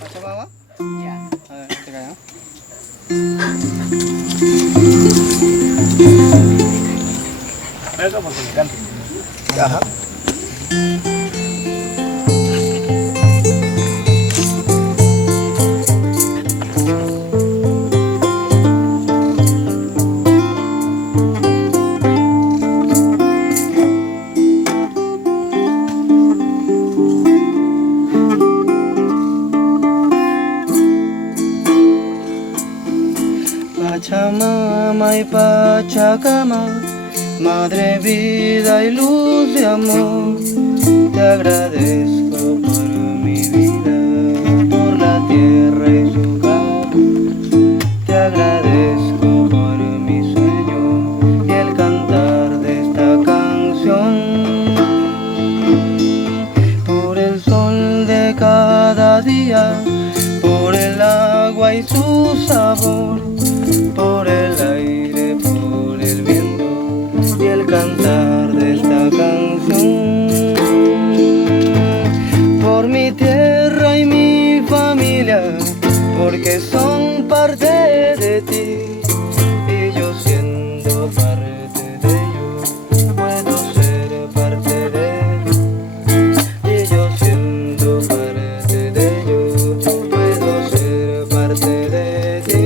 ¿Pachamama? Ya. A ver, te cae, Eso porque me encanta. Ajá. Pachamama y Pachacama, madre vida y luz de amor, te agradezco por mi vida, por la tierra y su calor, te agradezco por mi sueño y el cantar de esta canción, por el sol de cada día, por el agua y su sabor, por el aire, por el viento y el cantar de esta canción, por mi tierra y mi familia, porque son parte de ti y yo siendo parte de ellos puedo ser parte de ti y yo siendo parte de ellos puedo ser parte de ti.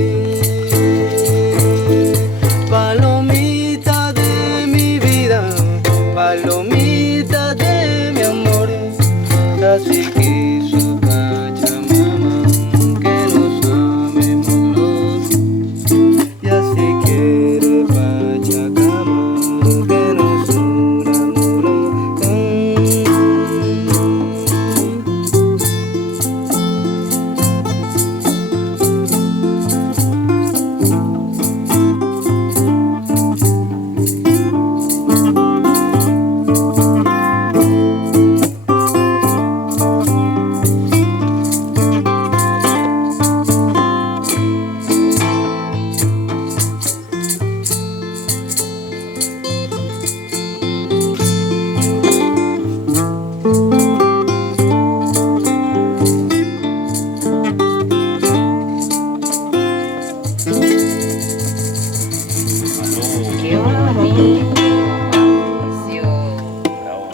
Palomita de mi vida, palomita de mi amor, así quiso Pachamama que nos amemos los, y así quiere Pachacama que nos unamos los. Qué bonito, Mauricio. Bravo.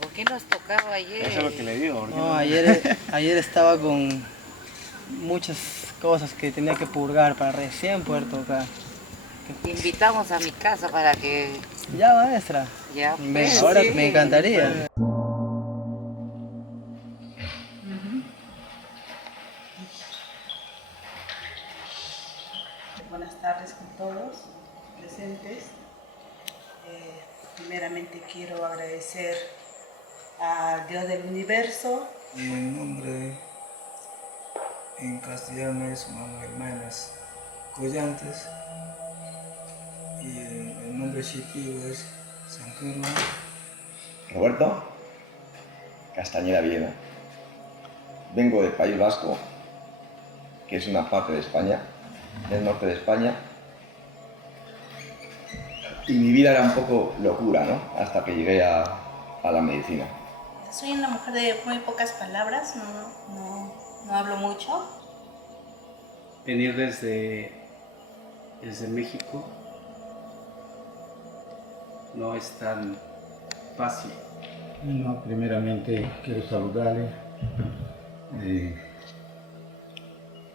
¿Por qué no has tocado ayer? Eso es lo que le digo. porque No, ayer estaba con muchas cosas que tenía que purgar para recién poder tocar. Te invitamos a mi casa para que Ya, maestra. ya Me, pues, ahora sí. me encantaría. Buenas tardes con todos presentes. Primeramente quiero agradecer al Dios del universo. Y el nombre en castellano es Mamá Hermanas Collantes. Y el nombre shipibo es San Carlos. Roberto Castañeda Villena. Vengo del País Vasco, que es una parte de España, del norte de España. Y mi vida era un poco locura, ¿no? Hasta que llegué a la medicina. Soy una mujer de muy pocas palabras, no hablo mucho. venir desde México no es tan fácil. Bueno, primeramente quiero saludarle.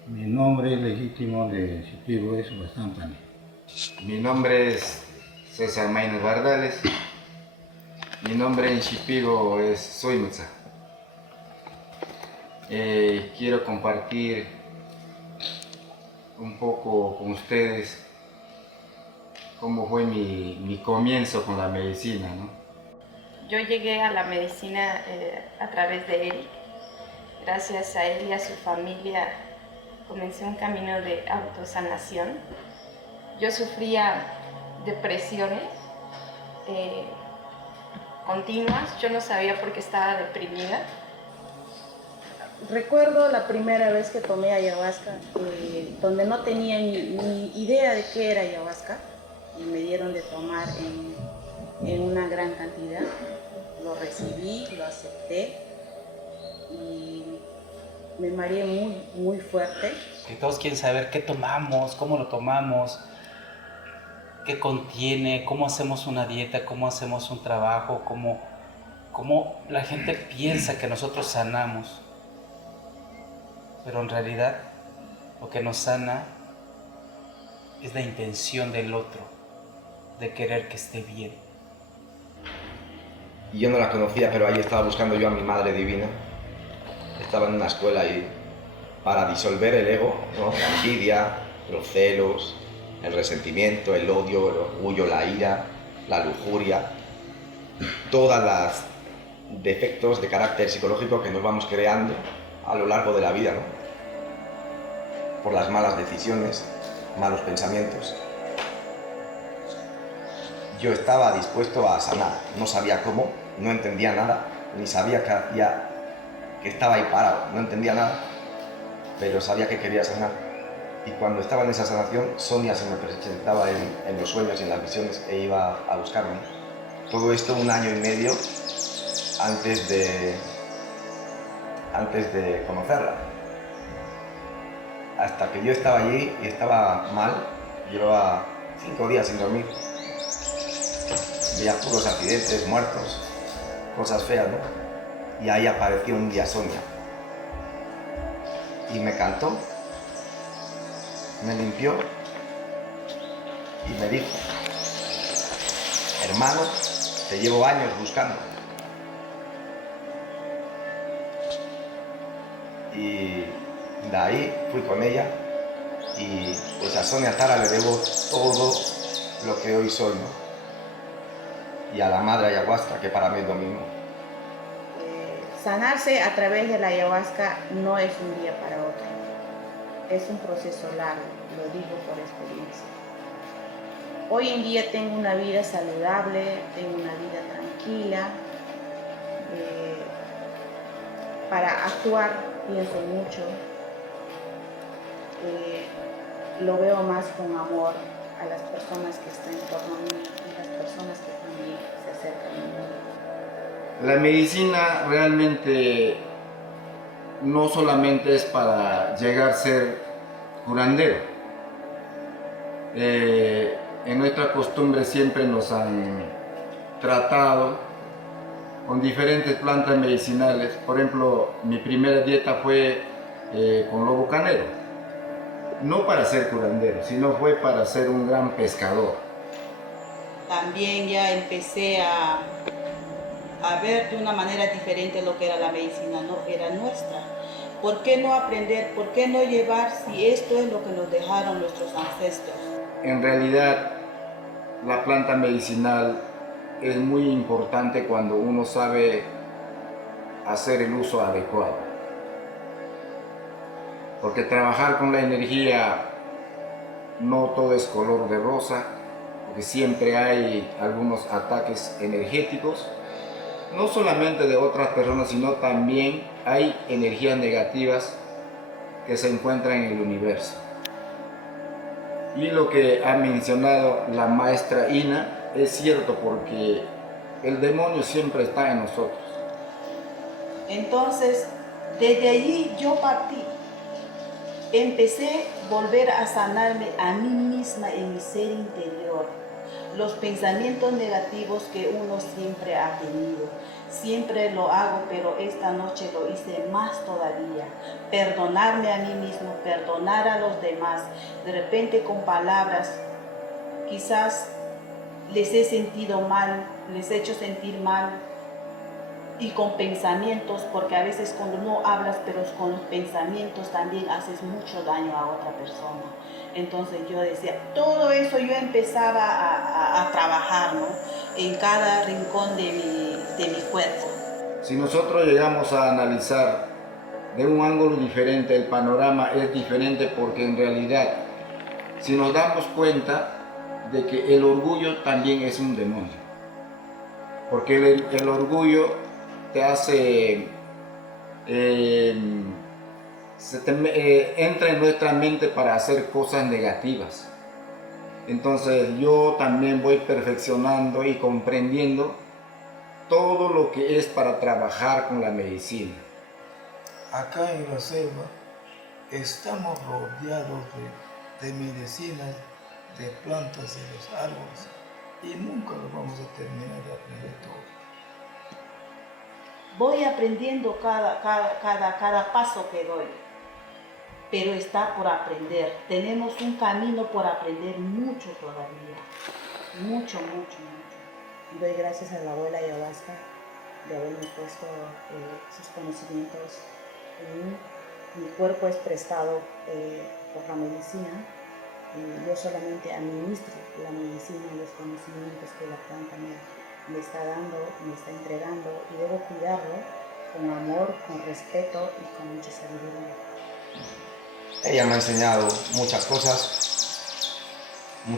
Mi nombre legítimo de Shipibo es Huazampane. Mi nombre es César Maynes Bardales. Mi nombre en Shipibo es Soymutza. Quiero compartir un poco con ustedes cómo fue mi comienzo con la medicina, ¿no? Yo llegué a la medicina a través de Eric. Gracias a él y a su familia comencé un camino de autosanación. Yo sufría depresiones continuas, yo no sabía por qué estaba deprimida. Recuerdo la primera vez que tomé ayahuasca, donde no tenía ni idea de qué era ayahuasca, y me dieron de tomar en una gran cantidad. Lo recibí, lo acepté y me mareé muy fuerte. Que todos quieren saber qué tomamos, cómo lo tomamos, qué contiene, cómo hacemos una dieta, cómo hacemos un trabajo, cómo la gente piensa que nosotros sanamos. Pero en realidad lo que nos sana es la intención del otro, de querer que esté bien. Y yo no la conocía, pero ahí estaba buscando yo a mi Madre Divina. Estaba en una escuela y para disolver el ego, ¿no? La envidia, los celos, el resentimiento, el odio, el orgullo, la ira, la lujuria, todas las defectos de carácter psicológico que nos vamos creando a lo largo de la vida, ¿no? Por las malas decisiones, malos pensamientos. Yo estaba dispuesto a sanar, no sabía cómo, no entendía nada, ni sabía qué hacía, que estaba ahí parado, no entendía nada, pero sabía que quería sanar. Y cuando estaba en esa sanación, Sonia se me presentaba en los sueños y en las visiones e iba a buscarme. Todo esto 1 año y medio antes de conocerla. Hasta que yo estaba allí y estaba mal, llevaba 5 días sin dormir. Veía puros accidentes, muertos, cosas feas, ¿no? Y ahí apareció un día Sonia. Y me cantó, me limpió y me dijo: hermano, te llevo años buscando. Y de ahí fui con ella y pues a Sonia Tara le debo todo lo que hoy soy, ¿no? Y a la madre ayahuasca, que para mí es lo mismo. Sanarse a través de la ayahuasca no es un día para otro. Es un proceso largo, lo digo por experiencia. Hoy en día tengo una vida saludable, tengo una vida tranquila. Para actuar pienso mucho. Lo veo más con amor a las personas que están en torno a mí y las personas que también se acercan a mí. La medicina realmente no solamente es para llegar a ser curandero. En nuestra costumbre siempre nos han tratado con diferentes plantas medicinales. Por ejemplo, mi primera dieta fue con lobo canero. No para ser curandero, sino fue para ser un gran pescador. También ya empecé a ver de una manera diferente lo que era la medicina, no era nuestra. ¿Por qué no aprender? ¿Por qué no llevar si esto es lo que nos dejaron nuestros ancestros? En realidad, la planta medicinal es muy importante cuando uno sabe hacer el uso adecuado. Porque trabajar con la energía no todo es color de rosa, porque siempre hay algunos ataques energéticos, no solamente de otras personas, sino también hay energías negativas que se encuentran en el universo. Y lo que ha mencionado la maestra Ina es cierto, porque el demonio siempre está en nosotros. Entonces, desde allí yo partí. Empecé a volver a sanarme a mí misma en mi ser interior. Los pensamientos negativos que uno siempre ha tenido. Siempre lo hago, pero esta noche lo hice más todavía. Perdonarme a mí mismo, perdonar a los demás. De repente con palabras, quizás les he sentido mal, les he hecho sentir mal. Y con pensamientos, porque a veces cuando no hablas, pero con los pensamientos también haces mucho daño a otra persona. Entonces yo decía, todo eso yo empezaba a trabajar, ¿no? En cada rincón de mi cuerpo. Si nosotros llegamos a analizar de un ángulo diferente, el panorama es diferente, porque en realidad, si nos damos cuenta de que el orgullo también es un demonio, porque el orgullo te hace, entra en nuestra mente para hacer cosas negativas. Entonces yo también voy perfeccionando y comprendiendo todo lo que es para trabajar con la medicina. acá en la selva estamos rodeados de medicinas, de plantas de los árboles y nunca lo vamos a terminar de aprender todo. Voy aprendiendo cada paso que doy, pero está por aprender. Tenemos un camino por aprender mucho todavía, mucho. Doy gracias a la abuela ayahuasca de haberme puesto sus conocimientos en mí. Mi cuerpo es prestado por la medicina y yo solamente administro la medicina y los conocimientos que la planta me está dando, me está entregando, y debo cuidarlo con amor, con respeto y con mucha sabiduría. Ella me ha enseñado muchas cosas me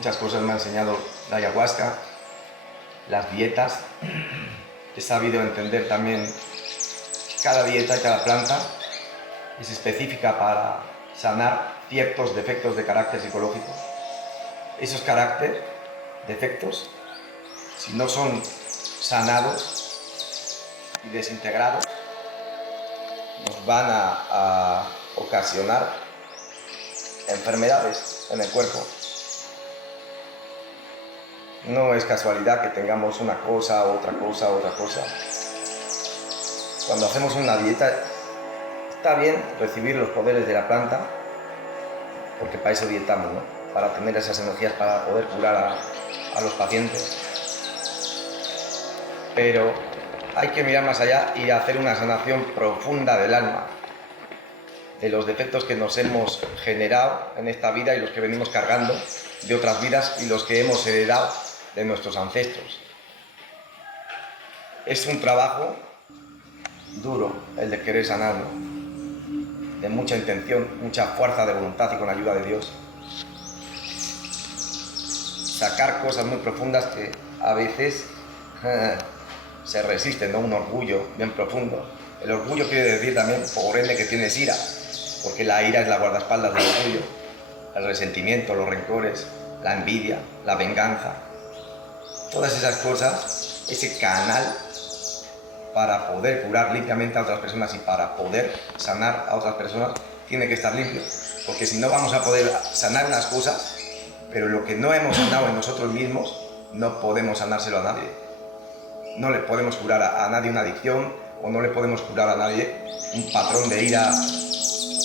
ha enseñado la ayahuasca, las dietas. He sabido entender también que cada dieta y cada planta es específica para sanar ciertos defectos de carácter psicológico. Esos defectos, si no son sanados y desintegrados, nos van a ocasionar enfermedades en el cuerpo. No es casualidad que tengamos una cosa, otra cosa. Cuando hacemos una dieta, está bien recibir los poderes de la planta, porque para eso dietamos, ¿no? Para tener esas energías para poder curar a los pacientes. Pero hay que mirar más allá y hacer una sanación profunda del alma, de los defectos que nos hemos generado en esta vida y los que venimos cargando de otras vidas y los que hemos heredado de nuestros ancestros. Es un trabajo duro el de querer sanarlo, de mucha intención, mucha fuerza de voluntad y con ayuda de Dios. Sacar cosas muy profundas que a veces se resisten, ¿no? Un orgullo bien profundo. El orgullo quiere decir también, por ende, que tienes ira, porque la ira es la guardaespaldas del orgullo. El resentimiento, los rencores, la envidia, la venganza. Todas esas cosas, ese canal para poder curar limpiamente a otras personas y para poder sanar a otras personas, tiene que estar limpio. Porque si no, vamos a poder sanar unas cosas, pero lo que no hemos sanado en nosotros mismos, no podemos sanárselo a nadie. No le podemos curar a nadie una adicción, o no le podemos curar a nadie un patrón de ira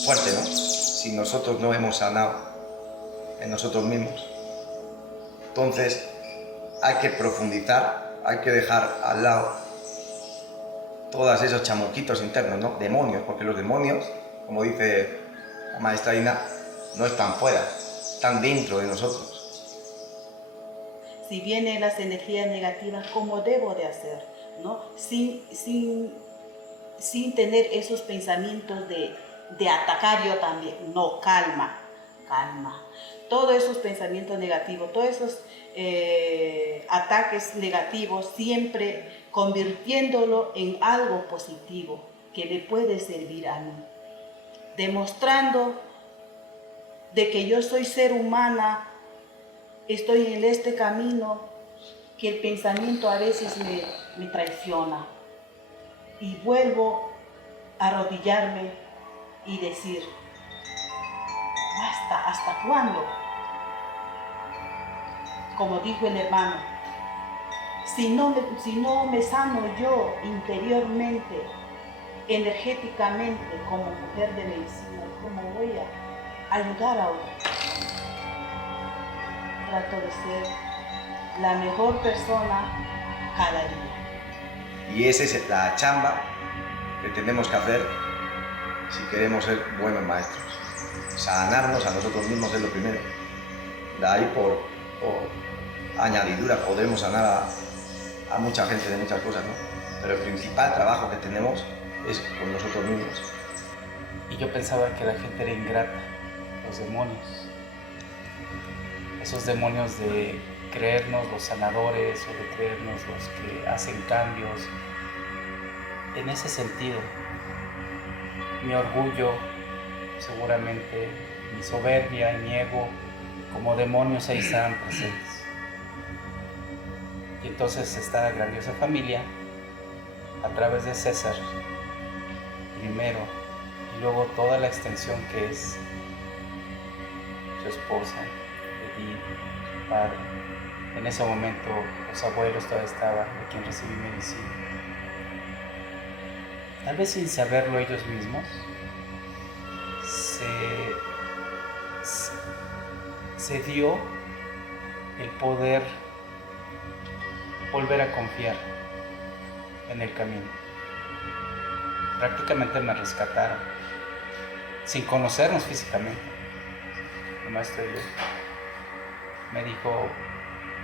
fuerte, ¿no? Si nosotros no hemos sanado en nosotros mismos. Entonces, hay que profundizar, hay que dejar al lado todos esos chamuquitos internos, ¿no? Demonios, porque los demonios, como dice la maestra Ina, no están fuera, están dentro de nosotros. Si vienen las energías negativas, ¿cómo debo de hacer? ¿No? Sin tener esos pensamientos de atacar yo también. No, calma. Todos esos pensamientos negativos, todos esos ataques negativos, siempre convirtiéndolo en algo positivo que me puede servir a mí. Demostrando de que yo soy ser humana, estoy en este camino, que el pensamiento a veces me traiciona. Y vuelvo a arrodillarme y decir, basta, ¿hasta cuándo? Como dijo el hermano, si no me sano yo interiormente, energéticamente, como mujer de medicina, ¿cómo voy a ayudar a otros? Trato de ser la mejor persona cada día. Y esa es la chamba que tenemos que hacer si queremos ser buenos maestros. Sanarnos a nosotros mismos es lo primero. De ahí por añadidura podremos sanar a mucha gente de muchas cosas, ¿no? Pero el principal trabajo que tenemos es con nosotros mismos. Y yo pensaba que la gente era ingrata, los demonios. Esos demonios de creernos los sanadores o de creernos los que hacen cambios. En ese sentido, mi orgullo, seguramente mi soberbia y mi ego, como demonios ahí estaban presentes. Y entonces esta grandiosa familia, a través de César, primero, y luego toda la extensión que es su esposa, Edith, su padre. En ese momento los abuelos todavía estaban, de quien recibí medicina. Tal vez sin saberlo ellos mismos, se dio el poder volver a confiar en el camino. Prácticamente me rescataron, sin conocernos físicamente. El maestro y yo me dijo,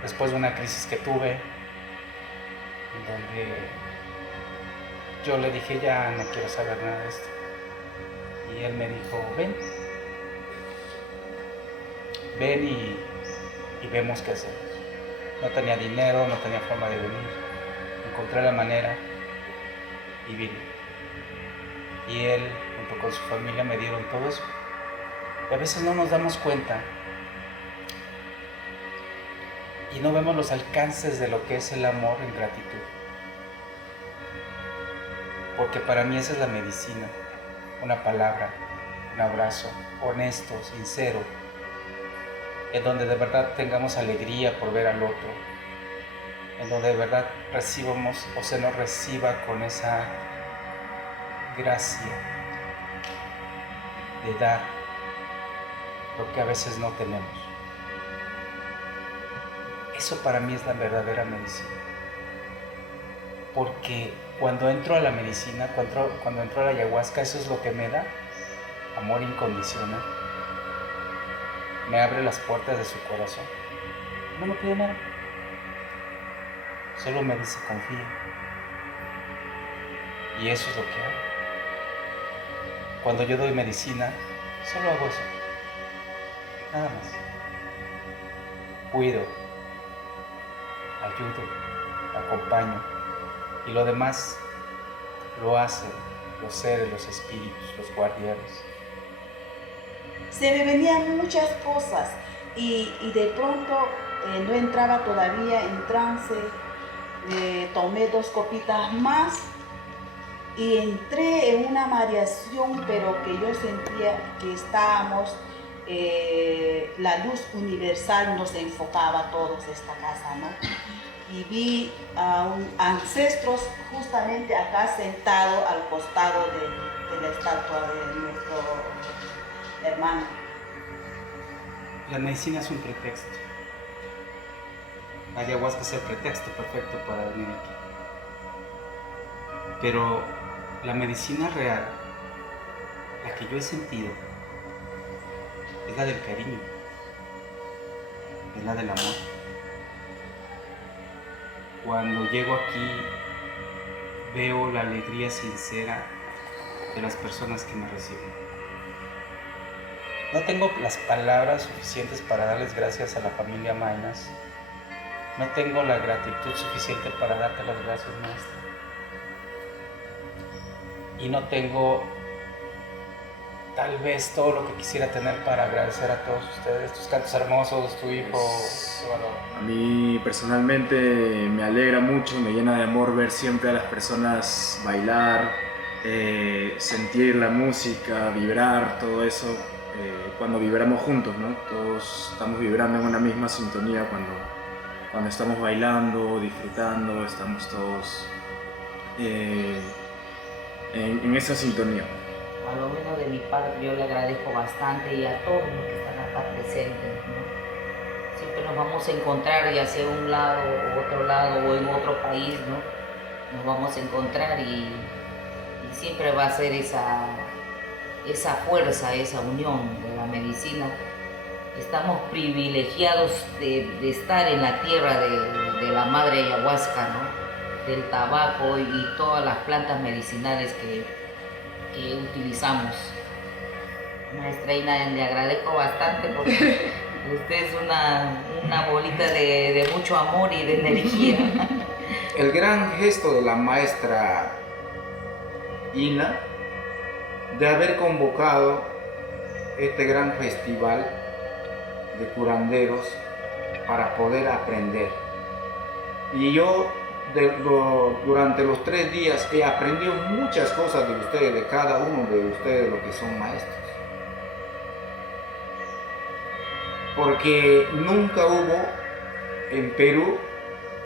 después de una crisis que tuve, en donde yo le dije, ya no quiero saber nada de esto. Y él me dijo, ven y vemos qué hacemos. No tenía dinero, no tenía forma de venir. Encontré la manera y vine. Y él, junto con su familia, me dieron todo eso. Y a veces no nos damos cuenta y no vemos los alcances de lo que es el amor en gratitud. Porque para mí esa es la medicina. Una palabra, un abrazo, honesto, sincero, en donde de verdad tengamos alegría por ver al otro, en donde de verdad recibamos o se nos reciba con esa gracia de dar lo que a veces no tenemos. Eso para mí es la verdadera medicina. Porque cuando entro a la medicina, cuando entro a la ayahuasca, eso es lo que me da amor incondicional. Me abre las puertas de su corazón. No me pide nada. Solo me dice confía. Y eso es lo que hago. Cuando yo doy medicina, solo hago eso. Nada más. Cuido, ayudo, acompaño. Y lo demás lo hacen los seres, los espíritus, los guardianes. Se me venían muchas cosas y de pronto no entraba todavía en trance. Tomé 2 copitas más y entré en una mareación, pero que yo sentía que estábamos, la luz universal nos enfocaba a todos esta casa, ¿no? Y vi a ancestros justamente acá sentado al costado de la estatua de nuestro hermano. La medicina es un pretexto. La ayahuasca es el pretexto perfecto para venir aquí. Pero la medicina real, la que yo he sentido, es la del cariño, es la del amor. Cuando llego aquí, veo la alegría sincera de las personas que me reciben. No tengo las palabras suficientes para darles gracias a la familia Maynas. No tengo la gratitud suficiente para darte las gracias, maestra. Y no tengo tal vez todo lo que quisiera tener para agradecer a todos ustedes, tus cantos hermosos, tu hijo. A mí personalmente me alegra mucho, me llena de amor ver siempre a las personas bailar, sentir la música, vibrar, todo eso. Cuando vibramos juntos, ¿no? Todos estamos vibrando en una misma sintonía cuando estamos bailando, disfrutando, estamos todos en esa sintonía. A lo menos de mi parte yo le agradezco bastante y a todos los que están acá presentes, ¿no? Siempre nos vamos a encontrar, ya sea un lado o otro lado o en otro país, ¿no? Nos vamos a encontrar y siempre va a ser esa fuerza, esa unión de la medicina. Estamos privilegiados de estar en la tierra de la madre ayahuasca, ¿no? Del tabaco y todas las plantas medicinales que utilizamos. Maestra Ina, le agradezco bastante porque usted es una bolita de mucho amor y de energía. El gran gesto de la maestra Ina de haber convocado este gran festival de curanderos para poder aprender. Y yo durante los 3 días he aprendido muchas cosas de ustedes, de cada uno de ustedes, los que son maestros. Porque nunca hubo en Perú,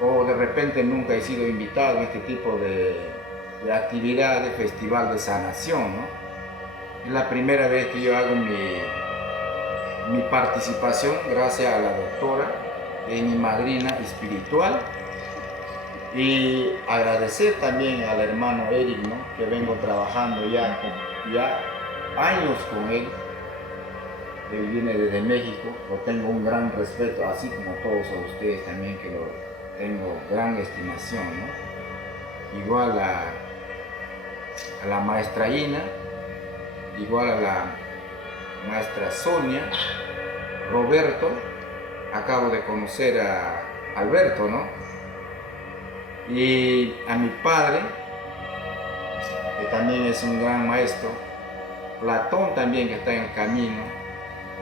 o de repente nunca he sido invitado a este tipo de actividad de festival de sanación, ¿no? Es la primera vez que yo hago mi participación, gracias a la doctora, mi madrina espiritual, y agradecer también al hermano Eric, ¿no? Que vengo trabajando ya años con él. Él viene desde México, lo tengo un gran respeto, así como todos a ustedes también, que lo tengo gran estimación, ¿no? Igual a la maestra Ina, igual a la maestra Sonia, Roberto, acabo de conocer a Alberto, ¿no? Y a mi padre, que también es un gran maestro, Platón también, que está en el camino,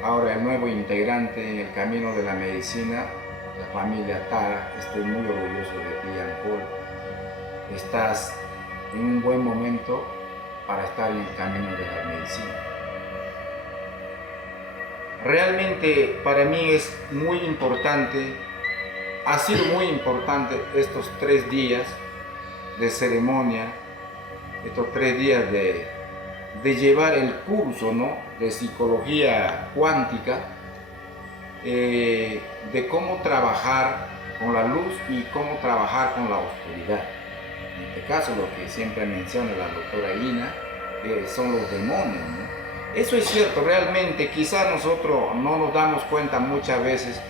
ahora el nuevo integrante en el camino de la medicina, la familia Tara. Estoy muy orgulloso de ti, Jean-Paul. Estás en un buen momento para estar en el camino de la medicina. Realmente para mí es muy importante, ha sido muy importante estos 3 días de ceremonia, estos 3 días de llevar el curso, ¿no? De psicología cuántica, de cómo trabajar con la luz y cómo trabajar con la oscuridad. En este caso, lo que siempre menciona la doctora Ina, son los demonios, ¿no? Eso es cierto, realmente, quizás nosotros no nos damos cuenta muchas veces.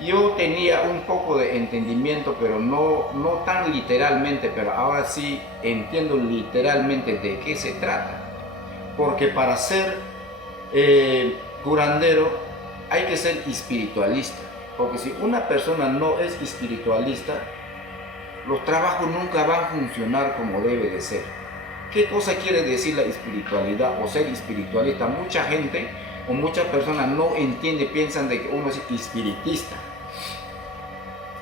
Yo tenía un poco de entendimiento, pero no tan literalmente, pero ahora sí entiendo literalmente de qué se trata. Porque para ser curandero hay que ser espiritualista. Porque si una persona no es espiritualista, los trabajos nunca van a funcionar como debe de ser. ¿Qué cosa quiere decir la espiritualidad o ser espiritualista? Mucha gente o muchas personas no entienden, piensan de que uno es espiritista.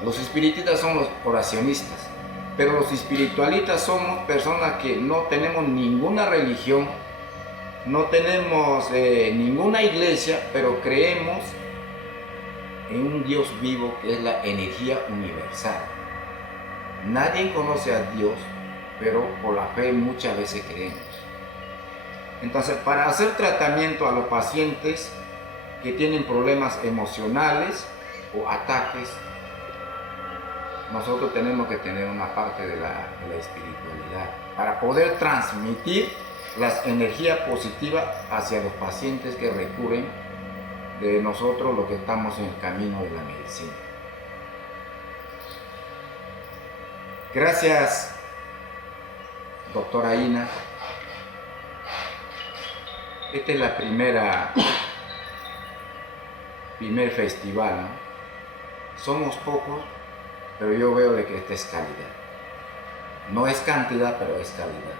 Los espiritistas son los oracionistas, pero los espiritualistas somos personas que no tenemos ninguna religión, no tenemos ninguna iglesia, pero creemos en un Dios vivo que es la energía universal. Nadie conoce a Dios, pero por la fe muchas veces creemos. Entonces, para hacer tratamiento a los pacientes que tienen problemas emocionales o ataques, nosotros tenemos que tener una parte de la espiritualidad para poder transmitir las energías positivas hacia los pacientes que recurren de nosotros, los que estamos en el camino de la medicina. Gracias, doctora Ina. Este es la primer festival, ¿no? Somos pocos, pero yo veo de que esta es calidad. No es cantidad, pero es calidad.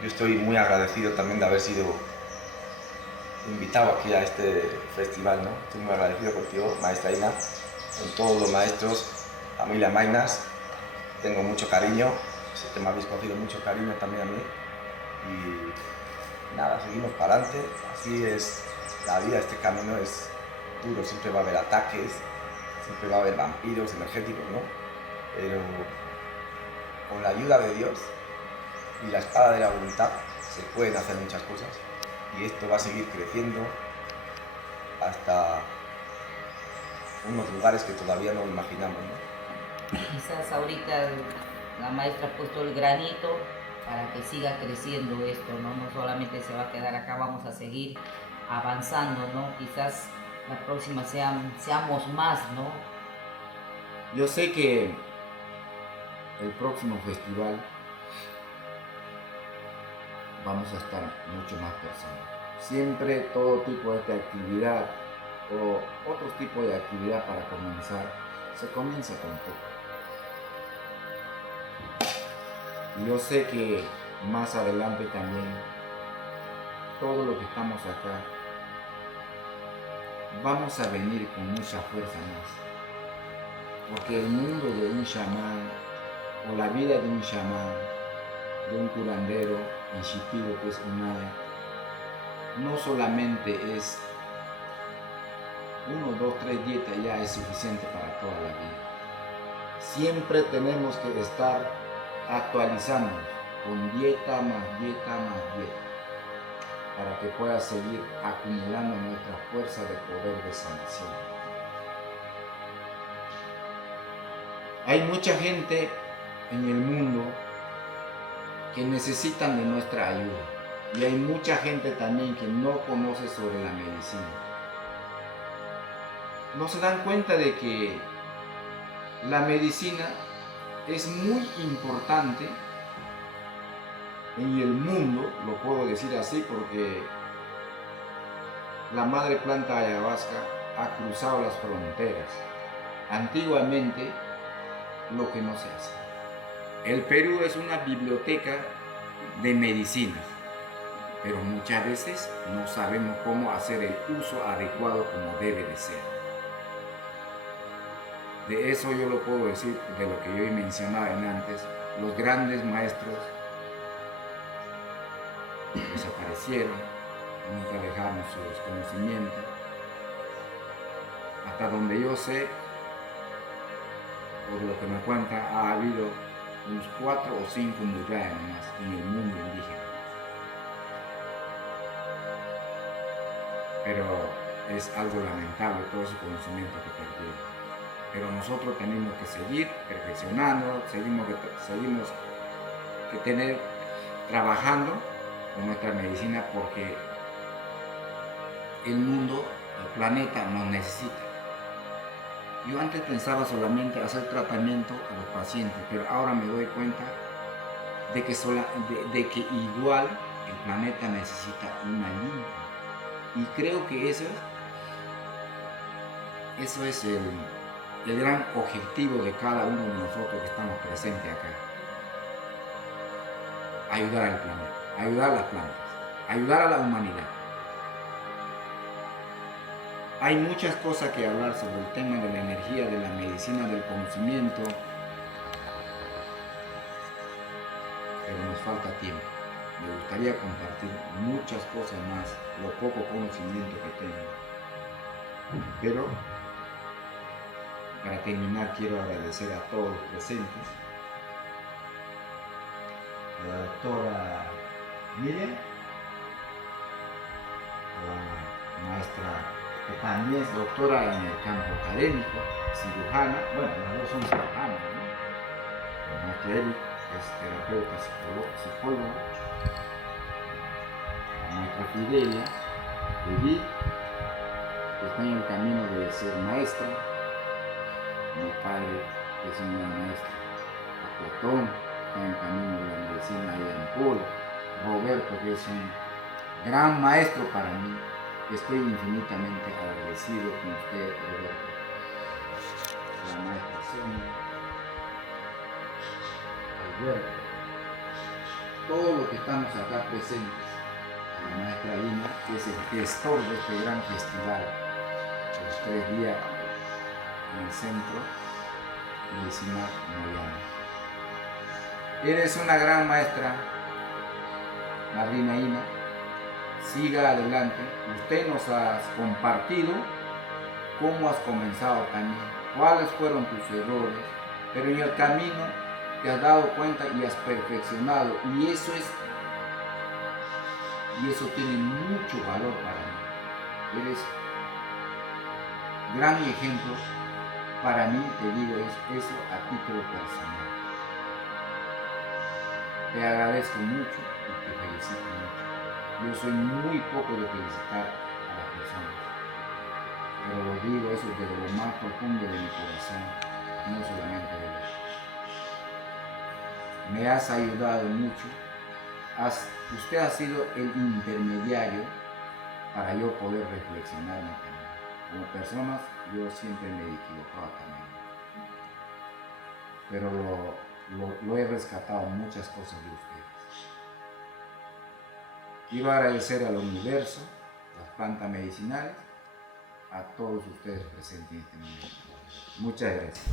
Yo estoy muy agradecido también de haber sido invitado aquí a este festival, ¿no? Estoy muy agradecido contigo, maestra Ina, con todos los maestros, familia Mainas. Tengo mucho cariño, sé que me habéis cogido mucho cariño también a mí. Y nada, seguimos para adelante. Así es la vida, este camino es duro, siempre va a haber ataques, siempre va a haber vampiros energéticos, ¿no? Pero con la ayuda de Dios y la espada de la voluntad se pueden hacer muchas cosas, y esto va a seguir creciendo hasta unos lugares que todavía no imaginamos, ¿no? Quizás ahorita la maestra ha puesto el granito para que siga creciendo esto, ¿no? No solamente se va a quedar acá, vamos a seguir avanzando, ¿no? Quizás la próxima seamos más, ¿no? Yo sé que el próximo festival vamos a estar mucho más personas. Siempre todo tipo de actividad o otro tipo de actividad para comenzar, se comienza con todo. Y yo sé que más adelante también, todo lo que estamos acá, vamos a venir con mucha fuerza más. Porque el mundo de un chamán o la vida de un chamán, de un curandero en Shipibo, que es Unaya, no solamente es 1, 2, 3 dietas ya es suficiente para toda la vida. Siempre tenemos que estar actualizándonos con dieta más dieta más dieta, para que pueda seguir acumulando nuestra fuerza de poder de sanación. Hay mucha gente en el mundo que necesitan de nuestra ayuda y hay mucha gente también que no conoce sobre la medicina. No se dan cuenta de que la medicina es muy importante en el mundo, lo puedo decir así porque la madre planta ayahuasca ha cruzado las fronteras. Antiguamente, lo que no se hace. El Perú es una biblioteca de medicinas, pero muchas veces no sabemos cómo hacer el uso adecuado como debe de ser. De eso yo lo puedo decir, de lo que yo mencionaba antes, los grandes maestros desaparecieron, nunca dejaron sus conocimientos. Hasta donde yo sé, por lo que me cuentan, ha habido unos 4 o 5 murallas más en el mundo indígena. Pero es algo lamentable todo ese conocimiento que perdieron. Pero nosotros tenemos que seguir perfeccionando, seguimos que tener trabajando con nuestra medicina porque el mundo, el planeta nos necesita. Yo antes pensaba solamente hacer tratamiento a los pacientes, pero ahora me doy cuenta de que igual el planeta necesita una limpia. Y creo que eso es el gran objetivo de cada uno de nosotros que estamos presentes acá. Ayudar al planeta, ayudar a las plantas, ayudar a la humanidad. Hay muchas cosas que hablar sobre el tema de la energía, de la medicina, del conocimiento, pero nos falta tiempo. Me gustaría compartir muchas cosas más, lo poco conocimiento que tengo. Pero, para terminar, quiero agradecer a todos los presentes, a la doctora Miriam, a la maestra que también es doctora en el campo académico, cirujana, bueno, las dos son cirujanas, ¿no? El maestro Eric es terapeuta psicólogo, la maestra Fidelia, Edith, que está en el camino de ser maestra, mi padre, que es una maestra, Cotón, está en el camino de la medicina, Ian Paul, Roberto, que es un gran maestro para mí. Estoy infinitamente agradecido con usted, Roberto, la maestra Sonia, Alberto, todos los que estamos acá presentes, la maestra Ina, que es el gestor de este gran festival, los 3 días en el Centro Medicinal Moyano. Eres una gran maestra, madrina Ina. Siga adelante. Usted nos ha compartido cómo has comenzado también, cuáles fueron tus errores, pero en el camino te has dado cuenta y has perfeccionado, y eso tiene mucho valor para mí. Eres gran ejemplo para mí, te digo eso a título personal. Te agradezco mucho y te felicito mucho. Yo soy muy poco de felicitar a las personas, pero lo digo eso desde lo más profundo de mi corazón, no solamente de vos. Me has ayudado mucho, usted ha sido el intermediario para yo poder reflexionar en el camino. Como personas, yo siempre me he equivocado también, pero lo he rescatado muchas cosas de ustedes. Quiero agradecer al universo, las plantas medicinales, a todos ustedes presentes en este momento. Muchas gracias.